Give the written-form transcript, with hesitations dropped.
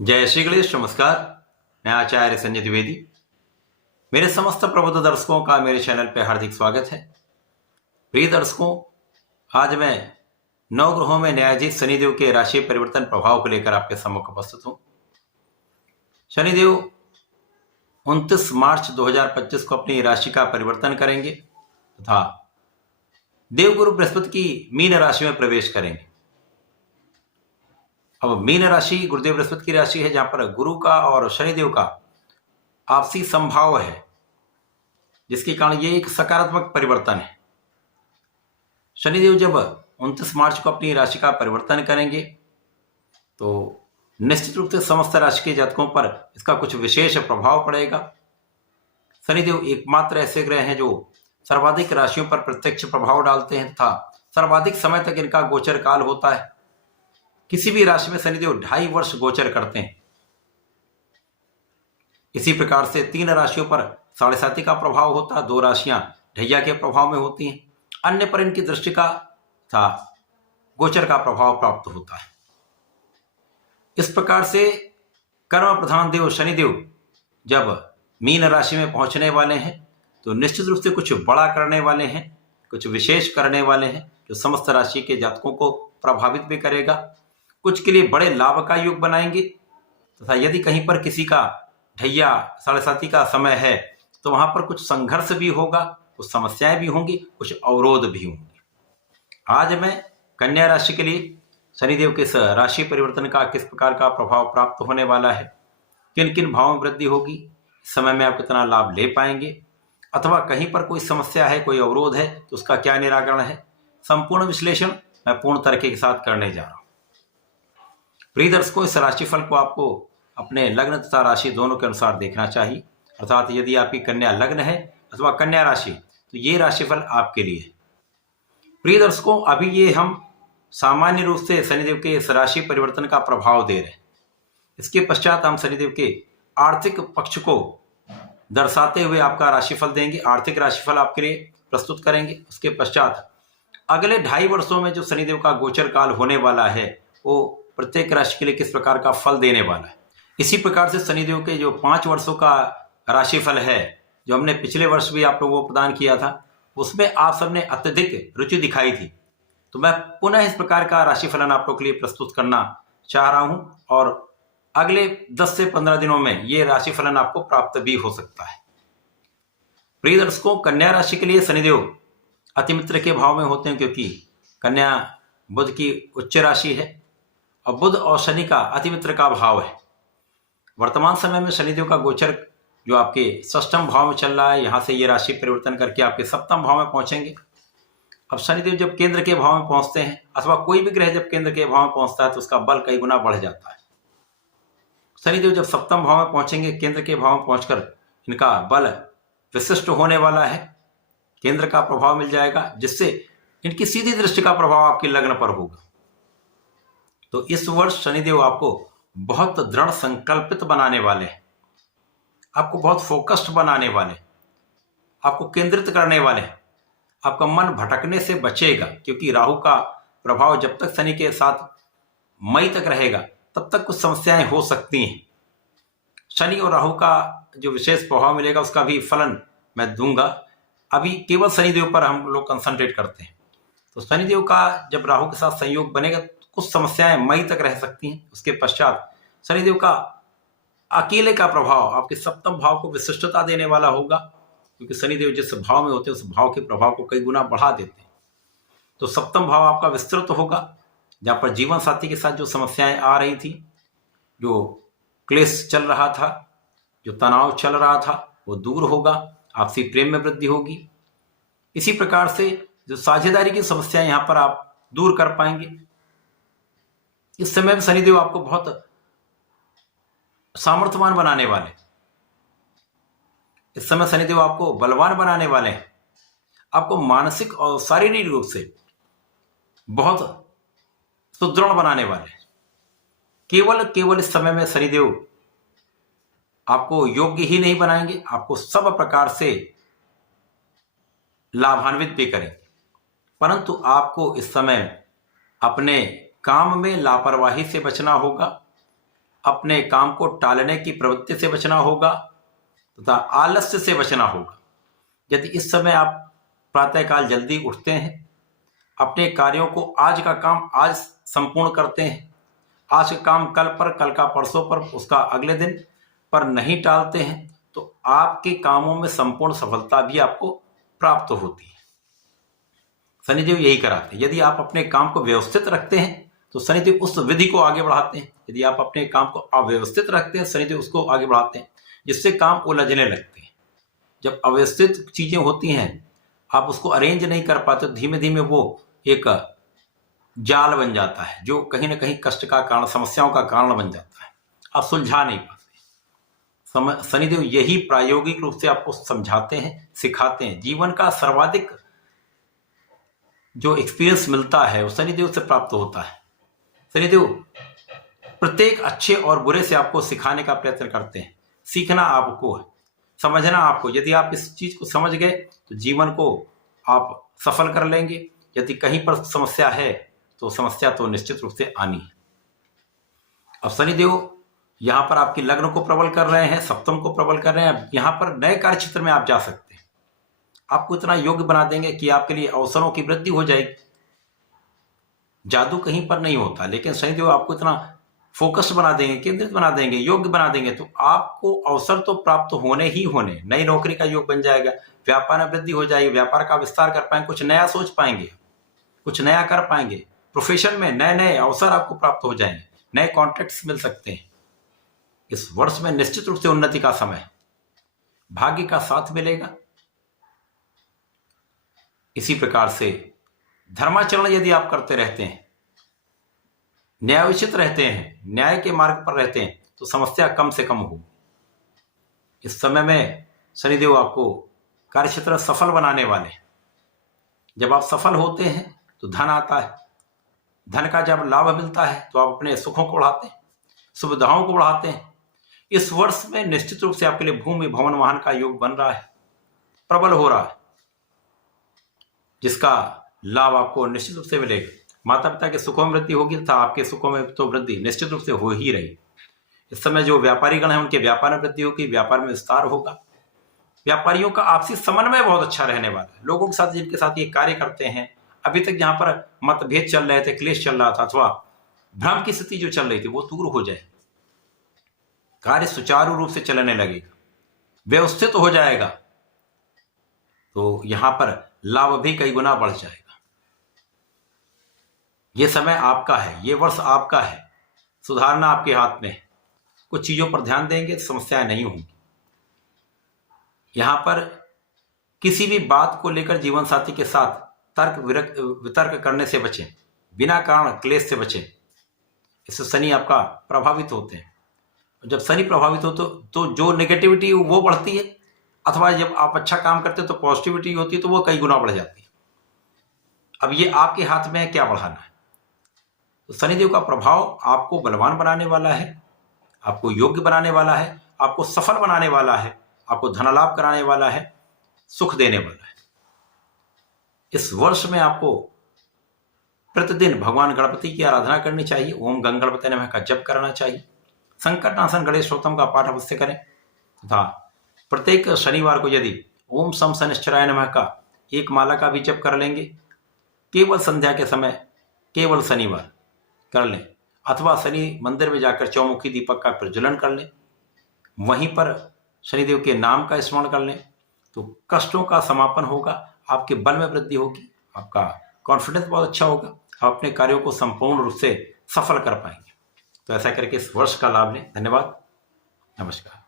जय श्री गणेश। नमस्कार। मैं आचार्य संजय द्विवेदी। मेरे समस्त प्रबुद्ध दर्शकों का मेरे चैनल पर हार्दिक स्वागत है। प्रिय दर्शकों, आज मैं नवग्रहों में न्यायाधीश शनिदेव के राशि परिवर्तन प्रभाव को लेकर आपके सम्मुख उपस्थित हूं। शनिदेव 29 मार्च 2025 को अपनी राशि का परिवर्तन करेंगे तथा देवगुरु बृहस्पति की मीन राशि में प्रवेश करेंगे। अब मीन राशि गुरुदेव बृहस्पति की राशि है, जहां पर गुरु का और शनिदेव का आपसी संभाव है, जिसके कारण ये एक सकारात्मक परिवर्तन है। शनिदेव जब 29 मार्च को अपनी राशि का परिवर्तन करेंगे तो निश्चित रूप से समस्त राशि के जातकों पर इसका कुछ विशेष प्रभाव पड़ेगा। शनिदेव एकमात्र ऐसे ग्रह हैं जो सर्वाधिक राशियों पर प्रत्यक्ष प्रभाव डालते हैं तथा सर्वाधिक समय तक इनका गोचर काल होता है। किसी भी राशि में शनिदेव 2.5 वर्ष गोचर करते हैं। इसी प्रकार से 3 राशियों पर 7.5 का प्रभाव होता है, 2 राशियां ढैया के प्रभाव में होती हैं, अन्य पर इनकी दृष्टि का तथा गोचर का प्रभाव प्राप्त होता है। इस प्रकार से कर्म प्रधान देव शनिदेव जब मीन राशि में पहुंचने वाले हैं तो निश्चित रूप से कुछ बड़ा करने वाले हैं, कुछ विशेष करने वाले हैं, जो समस्त राशि के जातकों को प्रभावित भी करेगा। कुछ के लिए बड़े लाभ का योग बनाएंगे तथा यदि कहीं पर किसी का ढैया 7.5 का समय है तो वहां पर कुछ संघर्ष भी होगा, कुछ समस्याएं भी होंगी, कुछ अवरोध भी होंगे। आज मैं कन्या राशि के लिए शनिदेव के इस राशि परिवर्तन का किस प्रकार का प्रभाव प्राप्त होने वाला है, किन किन भावों में वृद्धि होगी, इस समय में आप कितना लाभ ले पाएंगे, अथवा कहीं पर कोई समस्या है, कोई अवरोध है तो उसका क्या निराकरण है, संपूर्ण विश्लेषण मैं पूर्ण तरीके के साथ करने जा रहा हूं। प्रिय दर्शकों, इस राशिफल को आपको अपने लग्न तथा राशि दोनों के अनुसार देखना चाहिए। अर्थात यदि आपकी कन्या लग्न है अथवा कन्या राशि तो ये राशिफल आपके लिए है। प्रिय दर्शकों, अभी ये हम सामान्य रूप से शनिदेव के इस राशि परिवर्तन का प्रभाव दे रहे हैं। इसके पश्चात हम शनिदेव के आर्थिक पक्ष को दर्शाते हुए आपका राशिफल देंगे, आर्थिक राशिफल आपके लिए प्रस्तुत करेंगे। उसके पश्चात अगले 2.5 वर्षों में जो शनिदेव का गोचर काल होने वाला है वो प्रत्येक राशि के लिए किस प्रकार का फल देने वाला है। इसी प्रकार से शनिदेव के जो 5 वर्षों का राशिफल है, जो हमने पिछले वर्ष भी आप लोगों को प्रदान किया था, उसमें आप सबने अत्यधिक रुचि दिखाई थी, तो मैं पुनः इस प्रकार का राशिफलन आप लोगों के लिए प्रस्तुत करना चाह रहा हूं और अगले 10 से 15 दिनों में ये राशिफलन आपको प्राप्त भी हो सकता है। प्रिय दर्शकों, कन्या राशि के लिए शनिदेव अतिमित्र के भाव में होते हैं, क्योंकि कन्या बुध की उच्च राशि है और बुध और शनि का अतिमित्र का भाव है। वर्तमान समय में शनिदेव का गोचर जो आपके 6ष्ठम भाव में चल रहा है, यहां से ये राशि परिवर्तन करके आपके 7म भाव में पहुंचेंगे। अब शनिदेव जब केंद्र के भाव में पहुंचते हैं अथवा कोई भी ग्रह जब केंद्र के भाव में पहुंचता है तो उसका बल कई गुना बढ़ जाता है। शनिदेव जब 7म भाव में पहुंचेंगे, केंद्र के भाव में पहुंचकर इनका बल विशिष्ट होने वाला है, केंद्र का प्रभाव मिल जाएगा, जिससे इनकी सीधी दृष्टि का प्रभाव आपके लग्न पर होगा। तो इस वर्ष शनिदेव आपको बहुत दृढ़ संकल्पित बनाने वाले हैं, आपको बहुत फोकस्ड बनाने वाले हैं, आपको केंद्रित करने वाले हैं। आपका मन भटकने से बचेगा, क्योंकि राहु का प्रभाव जब तक शनि के साथ मई तक रहेगा तब तक कुछ समस्याएं हो सकती हैं। शनि और राहु का जो विशेष प्रभाव मिलेगा उसका भी फलन मैं दूंगा। अभी केवल शनिदेव पर हम लोग कंसंट्रेट करते हैं। तो शनिदेव का जब राहु के साथ संयोग बनेगा कुछ समस्याएं मई तक रह सकती हैं। उसके पश्चात शनिदेव का अकेले का प्रभाव आपके 7म भाव को विशिष्टता देने वाला होगा, क्योंकि शनिदेव जिस भाव में होते हैं उस भाव के प्रभाव को कई गुना बढ़ा देते हैं। तो 7म भाव आपका विस्तृत होगा, जहां पर जीवन साथी के साथ जो समस्याएं आ रही थी, जो क्लेश चल रहा था, जो तनाव चल रहा था, वो दूर होगा, आपसी प्रेम में वृद्धि होगी। इसी प्रकार से जो साझेदारी की समस्याएं यहां पर आप दूर कर पाएंगे। इस समय में शनिदेव आपको बहुत सामर्थ्यवान बनाने वाले, इस समय शनिदेव आपको बलवान बनाने वाले हैं, आपको मानसिक और शारीरिक रूप से बहुत सुदृढ़ बनाने वाले हैं। केवल इस समय में शनिदेव आपको योग्य ही नहीं बनाएंगे, आपको सब प्रकार से लाभान्वित भी करेंगे, परंतु आपको इस समय अपने काम में लापरवाही से बचना होगा। अपने काम को टालने की प्रवृत्ति से बचना होगा तथा आलस्य से बचना होगा। यदि इस समय आप प्रातःकाल जल्दी उठते हैं, अपने कार्यों को आज का काम आज संपूर्ण करते हैं, आज का काम कल पर, कल का परसों पर, उसका अगले दिन पर नहीं टालते हैं, तो आपके कामों में संपूर्ण सफलता भी आपको प्राप्त होती है। शनिदेव यही कराते हैं। यदि आप अपने काम को व्यवस्थित रखते हैं तो शनिदेव उस विधि को आगे बढ़ाते हैं। यदि आप अपने काम को अव्यवस्थित रखते हैं, शनिदेव उसको आगे बढ़ाते हैं, जिससे काम उलझने लगते हैं। जब अव्यवस्थित चीजें होती हैं, आप उसको अरेंज नहीं कर पाते, धीमे धीमे वो एक जाल बन जाता है जो कहीं ना कहीं कष्ट का कारण, समस्याओं का कारण बन जाता है। आप सुलझा नहीं पाते। शनिदेव यही प्रायोगिक रूप से आपको समझाते हैं, सिखाते हैं। जीवन का सर्वाधिक जो एक्सपीरियंस मिलता है वो शनिदेव से प्राप्त होता है। शनिदेव प्रत्येक अच्छे और बुरे से आपको सिखाने का प्रयत्न करते हैं। सीखना आपको है, समझना आपको। यदि आप इस चीज को समझ गए तो जीवन को आप सफल कर लेंगे। यदि कहीं पर समस्या है तो समस्या तो निश्चित रूप से आनी है। अब शनिदेव यहां पर आपकी लग्न को प्रबल कर रहे हैं, सप्तम को प्रबल कर रहे हैं। यहां पर नए कार्य क्षेत्र में आप जा सकते हैं। आपको इतना योग्य बना देंगे कि आपके लिए अवसरों की वृद्धि हो जाएगी। जादू कहीं पर नहीं होता, लेकिन शनिदेव आपको इतना फोकस बना देंगे, केंद्रित बना देंगे, योग्य बना देंगे, तो आपको अवसर तो प्राप्त होने ही होने। नई नौकरी का योग बन जाएगा, व्यापार में वृद्धि हो जाएगी, व्यापार का विस्तार कर पाएंगे, कुछ नया सोच पाएंगे, कुछ नया कर पाएंगे। प्रोफेशन में नए नए अवसर आपको प्राप्त हो जाएंगे, नए कॉन्ट्रैक्ट्स मिल सकते हैं। इस वर्ष में निश्चित रूप से उन्नति का समय, भाग्य का साथ मिलेगा। इसी प्रकार से धर्माचरण यदि आप करते रहते हैं, न्यायोचित रहते हैं, न्याय के मार्ग पर रहते हैं, तो समस्या कम से कम होगी। इस समय में शनिदेव आपको कार्यक्षेत्र सफल बनाने वाले हैं। जब आप सफल होते हैं तो धन आता है। धन का जब लाभ मिलता है तो आप अपने सुखों को बढ़ाते हैं, सुविधाओं को बढ़ाते हैं। इस वर्ष में निश्चित रूप से आपके लिए भूमि भवन वाहन का योग बन रहा है, प्रबल हो रहा है, जिसका लाभ आपको निश्चित रूप से मिलेगा। माता पिता के सुखों में वृद्धि होगी तथा आपके सुखों में तो वृद्धि निश्चित रूप से हो ही रही। इस समय जो व्यापारी गण है उनके व्यापार में वृद्धि होगी, व्यापार में विस्तार होगा। व्यापारियों का आपसी समन्वय बहुत अच्छा रहने वाला है। लोगों के साथ जिनके साथ ये कार्य करते हैं, अभी तक जहां पर मतभेद चल रहे थे, क्लेश चल रहा था अथवा भ्रम की स्थिति जो चल रही थी, वो दूर हो जाए। कार्य सुचारू रूप से चलने लगेगा, व्यवस्थित हो जाएगा, तो यहां पर लाभ भी कई गुना बढ़ जाएगा। ये समय आपका है, ये वर्ष आपका है, सुधारना आपके हाथ में है। कुछ चीजों पर ध्यान देंगे तो समस्याएं नहीं होंगी। यहां पर किसी भी बात को लेकर जीवन साथी के साथ तर्क वितर्क करने से बचें, बिना कारण क्लेश से बचें। इससे शनि आपका प्रभावित होते हैं। जब शनि प्रभावित हो तो जो नेगेटिविटी वो बढ़ती है, अथवा जब आप अच्छा काम करते हैं तो पॉजिटिविटी होती है, तो वो कई गुना बढ़ जाती है। अब ये आपके हाथ में है क्या बढ़ाना है। तो शनिदेव का प्रभाव आपको बलवान बनाने वाला है, आपको योग्य बनाने वाला है, आपको सफल बनाने वाला है, आपको धनलाभ कराने वाला है, सुख देने वाला है। इस वर्ष में आपको प्रतिदिन भगवान गणपति की आराधना करनी चाहिए। ओम गंग गणपति नमः का जप करना चाहिए। संकटनाशन गणेश स्तोत्रम का पाठ अवश्य करें तथा प्रत्येक शनिवार को यदि ओम सम शनिश्चराय नमः का एक माला का भी जप कर लेंगे, केवल संध्या के समय, केवल शनिवार कर लें, अथवा शनि मंदिर में जाकर चौमुखी दीपक का प्रज्वलन कर लें, वहीं पर शनिदेव के नाम का स्मरण कर लें, तो कष्टों का समापन होगा, आपके बल में वृद्धि होगी, आपका कॉन्फिडेंस बहुत अच्छा होगा, आप अपने कार्यों को संपूर्ण रूप से सफल कर पाएंगे। तो ऐसा करके इस वर्ष का लाभ लें। धन्यवाद, नमस्कार।